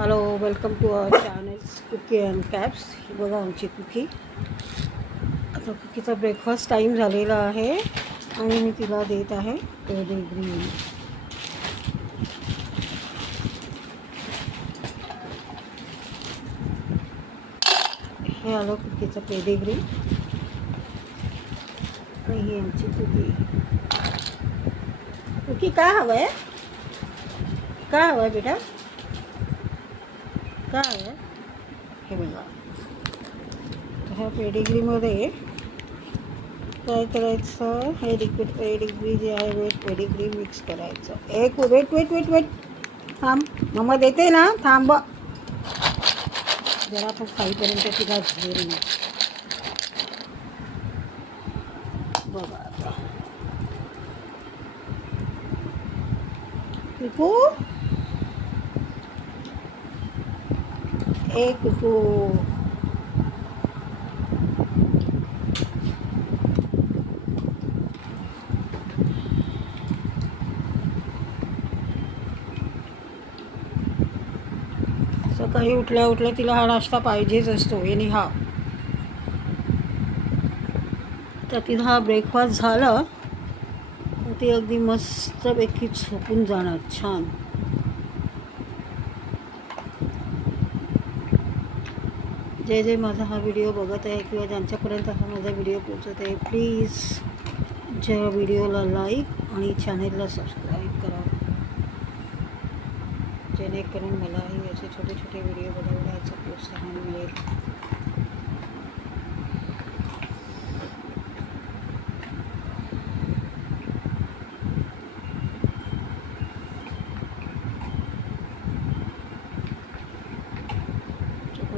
Hello, welcome to our channels cookie and caps. ही बघा आमची कुकी. आता कुकीचा ब्रेकफास्ट टाईम झालेला आहे आणि मी तिला देत आहे पेडिग्री. हे आलं कुकीचं पेडिग्री आणि ही आमची कुकी. कुकी काय हवं आहे? काय हवं आहे बेटा? काय आहे हे बघा. ह्या पेडिग्रीमध्ये काय करायचं, हे लिक्विड पेडिग्री जे आहे वेट पेडिग्री मिक्स करायचं. वेट वेट वेट वेट थांब, मम्मा देते ना, थांब जरा. पण खाईपर्यंत तिला झेल नाही. बघा आता कुकू, ए कुकू, सकाळी उठल्या उठल्या तिला हा नाश्ता पाहिजेच असतो. एनी हा तर तिला हा ब्रेकफास्ट झाला तर ती अगदी मस्तपैकी झोपून जाणार छान. जे जे माझा हा व्हिडिओ बघत आहे किंवा ज्यांच्यापर्यंत हा माझा व्हिडिओ पोचत आहे, प्लीज ज्या व्हिडिओला लाईक आणि चॅनेलला सबस्क्राईब करा, जेणेकरून मलाही असे छोटे छोटे व्हिडिओ बनवण्याचं प्रोत्साहन मिळेल.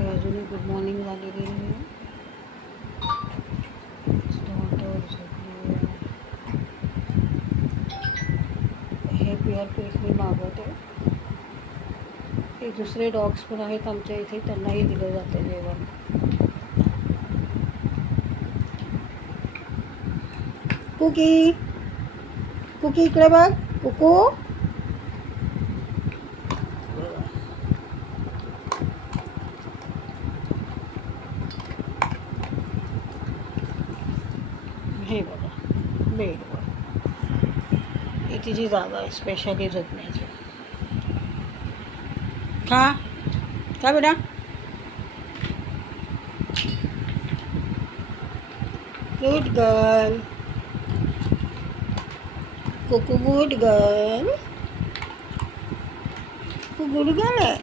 अजूनही गुड मॉर्निंग झालेली आहे. हे पिअर पीस मी मागवते. हे दुसरे डॉग्स पण आहेत आमच्या इथे, त्यांनाही दिलं जातं जेवण. कुकी, कुकी इकडे बघ. कुकू, हे बघा बेडवर. ही तिची जागा आहे स्पेशली झोपण्याची. खा का बेटा? गुड गर्ल कुकू, गुड गर्ल. गुड गर्ल आहे.